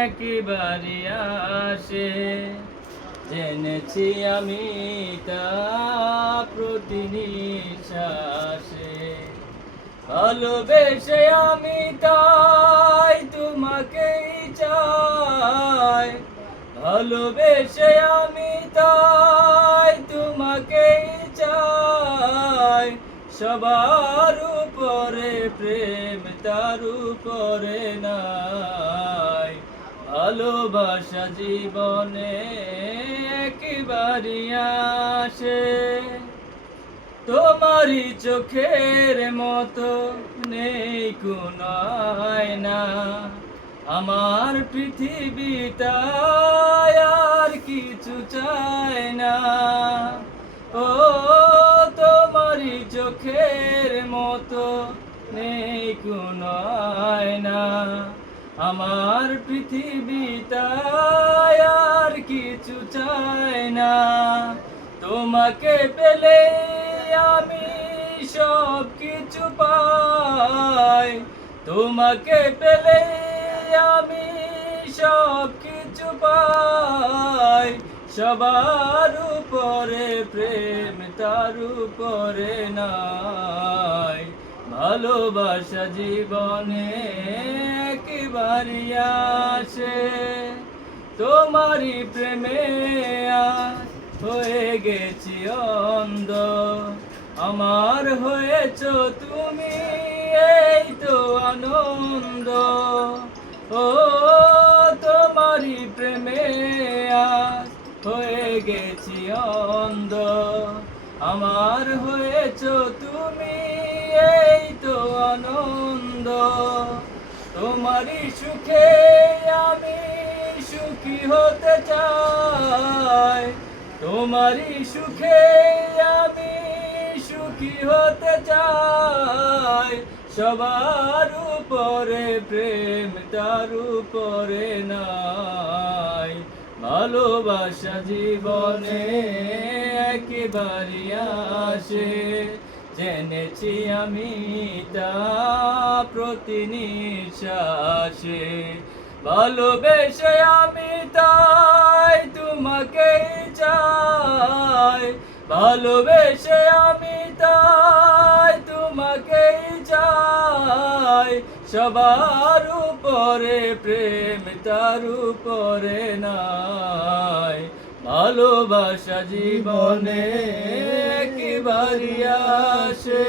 একেবারে আসে, জেনেছি আমি তা প্রতি নিঃশ্বাসে। ভালোবেসে আমি তাই তোমাকেই চাই, ভালোবেসে আমি তাই তোমাকেই চাই। সবার উপরে প্রেম, তার উপরে নাই। ভালোবাসা জীবনে একবারই আসে, তোমারই চোখের মতো নেই কোনো আয়না। আমার পৃথিবীটায় আর কিছু চায় না। ও তোমারই চোখের মতো নেই কোনো আয়না। আমার পৃথিবীটায় আর কিছু চায় না। তোমাকে পেলে আমি সব কিছু পাই, তোমাকে পেলে আমি সব কিছু পাই। সবার উপরে প্রেম, তার উপরে নাই। ভালোবাসা জীবনে একবারই আসে, তোমারই প্রেমে আজ হয়ে গেছি অন্ধ। আমার হয়েছ তুমি, এই তো আনন্দ। ও তোমারই প্রেমে আজ হয়ে গেছি অন্ধ। আমার হয়েছ তুমি, এই তো আনন্দ। তোমারই সুখে আমি সুখী হতে চাই, তোমারই সুখে আমি সুখী হতে চাই। সবার উপরে প্রেম, তার উপরে নাই। ভালোবাসা জীবনে একবারই আসে, জেনেছি আমি তা প্রতি নিঃশ্বাসে। ভালোবেসে আমি তাই তোমাকেই চাই, ভালোবেসে আমি তাই তোমাকেই চাই। সবার উপরে প্রেম, তার উপরে নাই। ভালোবাসা জীবনে একবারই আসে।